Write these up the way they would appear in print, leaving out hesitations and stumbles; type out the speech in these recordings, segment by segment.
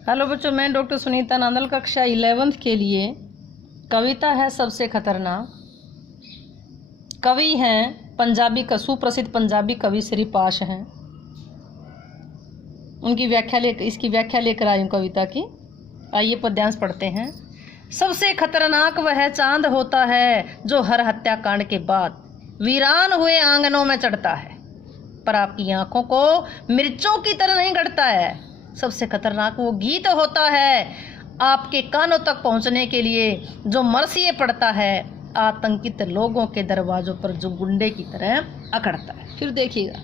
Hello बच्चों, मैं doctor Sunita Nandal कक्षा 11th के लिए कविता है सबसे खतरनाक। कवि हैं पंजाबी का सुप्रसिद्ध पंजाबी कवि श्री पाश हैं। इसकी व्याख्या लेकर आई हूँ कविता की। आइए पद्यांश पढ़ते हैं। सबसे खतरनाक वह चांद होता है जो हर हत्याकांड के बाद वीरान हुए आंगनों में चढ़ता है, पर आपकी आंखों को मिर्चों की तरह नहीं गढ़ता है। सबसे खतरनाक वो गीत होता है आपके कानों तक पहुंचने के लिए जो मरसिए पड़ता है आतंकित लोगों के दरवाजों पर जो गुंडे की तरह अकड़ता है। फिर देखिएगा,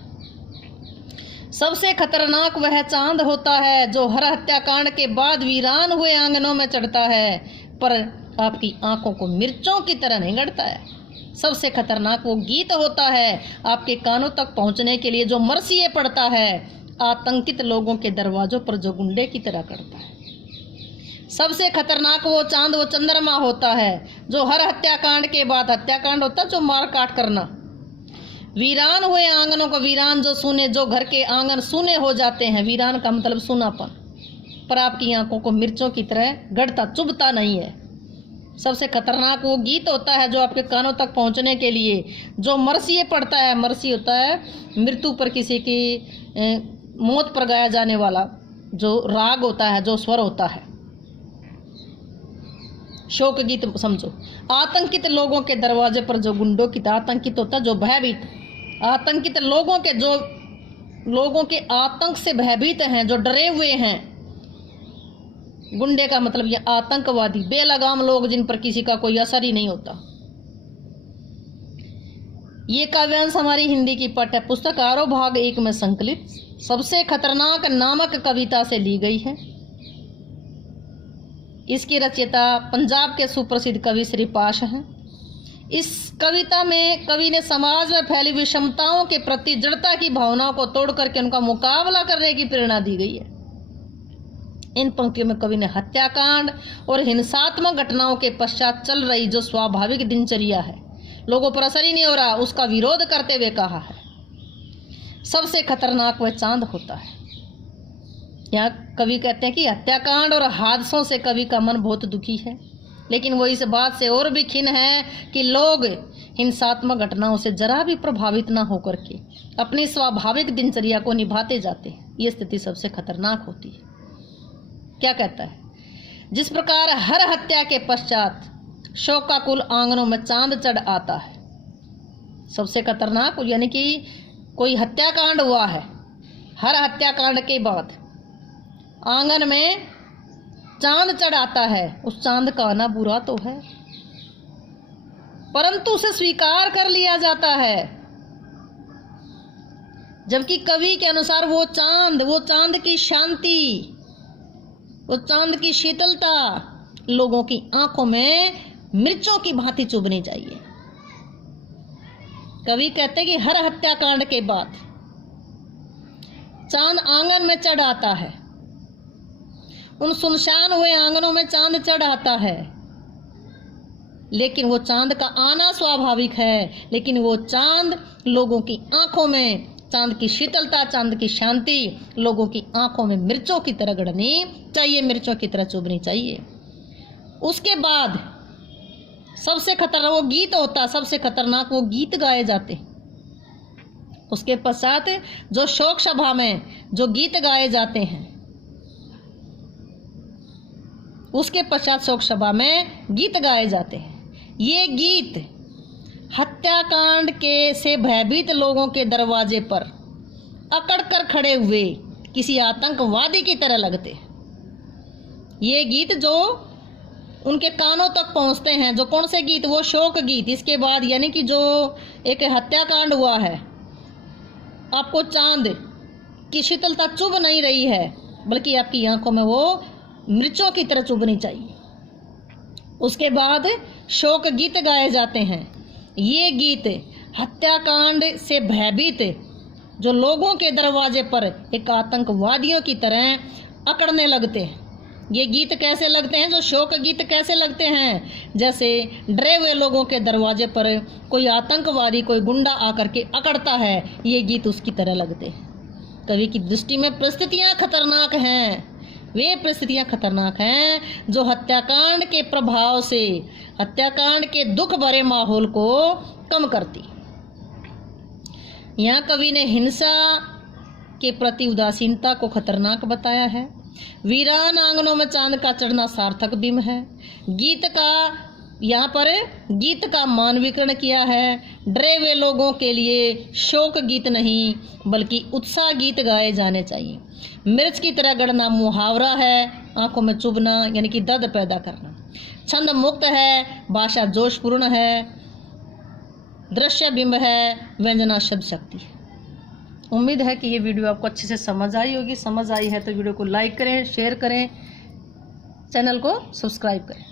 सबसे खतरनाक वह चांद होता है जो हर हत्याकांड के बाद वीरान हुए आंगनों में चढ़ता है, पर आपकी आंखों को मिर्चों की तरह नहीं गढ़ता है। सबसे खतरनाक वो गीत होता है आपके कानों तक पहुंचने के लिए जो मरसिए पड़ता है आतंकित लोगों के दरवाजों पर जो गुंडे की तरह करता है। सबसे खतरनाक वो चांद वो चंद्रमा होता है जो हर हत्याकांड के बाद, हत्याकांड होता है जो मार काट करना, वीरान हुए आंगनों को, वीरान जो सुने, जो घर के आंगन सुने हो जाते हैं, वीरान का मतलब सुनापन, पर आपकी आंखों को मिर्चों की तरह गढ़ता चुभता नहीं है। सबसे खतरनाक वो गीत होता है जो आपके कानों तक पहुंचने के लिए जो मरसिए पड़ता है। मरसी होता है मृत्यु पर, किसी की मौत पर गाया जाने वाला जो राग होता है, जो स्वर होता है, शोक गीत समझो। आतंकित लोगों के दरवाजे पर जो गुंडों की, आतंकित होता है जो भयभीत, आतंकित लोगों के, जो लोगों के आतंक से भयभीत हैं, जो डरे हुए हैं। गुंडे का मतलब ये आतंकवादी, बेलगाम लोग जिन पर किसी का कोई असर ही नहीं होता। ये काव्यांश हमारी हिंदी की पाठ्य पुस्तक आरोह भाग 1 में संकलित सबसे खतरनाक नामक कविता से ली गई है। इसकी रचयिता पंजाब के सुप्रसिद्ध कवि श्री पाश हैं। इस कविता में कवि ने समाज में फैली विषमताओं के प्रति जड़ता की भावनाओं को तोड़ करके उनका मुकाबला करने की प्रेरणा दी गई है। इन पंक्तियों में कवि ने हत्याकांड और हिंसात्मक घटनाओं के पश्चात चल रही जो स्वाभाविक दिनचर्या है, लोगों पर असर ही नहीं हो रहा, उसका विरोध करते हुए कहा है सबसे खतरनाक वह चांद होता है। यहाँ कवि कहते हैं कि हत्याकांड और हादसों से कवि का मन बहुत दुखी है, लेकिन वो इस बात से और भी खिन्न है कि लोग हिंसात्मक घटनाओं से जरा भी प्रभावित ना होकर के अपनी स्वाभाविक दिनचर्या को निभाते जाते हैं। ये स्थिति सबसे खतरनाक होती है। क्या कहता है? जिस प्रकार हर हत्या के पश्चात शोकाकुल आंगनों में चांद चढ़ आता है। सबसे खतरनाक यानी कि कोई हत्याकांड हुआ है, हर हत्याकांड के बाद आंगन में चांद चढ़ आता है। उस चांद का आना बुरा तो है, परंतु उसे स्वीकार कर लिया जाता है। जबकि कवि के अनुसार वो चांद की शांति, वो चांद की शीतलता लोगों की आंखों में मिर्चों की भांति चुभनी चाहिए। कवि कहते हैं कि हर हत्याकांड के बाद चांद आंगन में चढ़ आता है। उन सुनसान हुए आंगनों में चांद चढ़ आता है, लेकिन वो चांद का आना स्वाभाविक है, लेकिन वो चांद लोगों की आंखों में, चांद की शीतलता, चांद की शांति लोगों की आंखों में मिर्चों की तरह गड़नी चाहिए, मिर्चों की तरह चुभनी चाहिए। उसके बाद सबसे खतरनाक वो गीत होता है, सबसे खतरनाक वो गीत गाए जाते। उसके पश्चात जो शोक सभा में जो गीत गाए जाते हैं, उसके पश्चात शोक सभा में गीत गाए जाते हैं। ये गीत हत्याकांड के से भयभीत लोगों के दरवाजे पर अकड़ कर खड़े हुए किसी आतंकवादी की तरह लगते हैं। ये गीत जो उनके कानों तक पहुंचते हैं, जो कौन से गीत? वो शोक गीत। इसके बाद यानी कि जो एक हत्याकांड हुआ है, आपको चांद की शीतलता चुभ नहीं रही है, बल्कि आपकी आंखों में वो मिर्चों की तरह चुभनी चाहिए। उसके बाद शोक गीत गाए जाते हैं। ये गीत हत्याकांड से भयभीत जो लोगों के दरवाजे पर एक आतंकवादियों की तरह अकड़ने लगते हैं। ये गीत कैसे लगते हैं? जो शोक गीत कैसे लगते हैं? जैसे डरे हुए लोगों के दरवाजे पर कोई आतंकवादी, कोई गुंडा आकर के अकड़ता है, ये गीत उसकी तरह लगते हैं। कवि की दृष्टि में परिस्थितियां खतरनाक हैं, वे परिस्थितियां खतरनाक हैं जो हत्याकांड के प्रभाव से हत्याकांड के दुख भरे माहौल को कम करती। यहाँ कवि ने हिंसा के प्रति उदासीनता को खतरनाक बताया है। वीरान आंगनों में चांद का चढ़ना सार्थक बिंब है। यहाँ पर गीत का मानवीकरण किया है। डरे हुए लोगों के लिए शोक गीत नहीं बल्कि उत्साह गीत गाए जाने चाहिए। मिर्च की तरह गड़ना मुहावरा है, आंखों में चुभना यानी कि दर्द पैदा करना। छंद मुक्त है, भाषा जोशपूर्ण है, दृश्य बिंब है, व्यंजना शब्द शक्ति है। उम्मीद है कि ये वीडियो आपको अच्छे से समझ आई होगी। समझ आई है तो वीडियो को लाइक करें, शेयर करें, चैनल को सब्सक्राइब करें।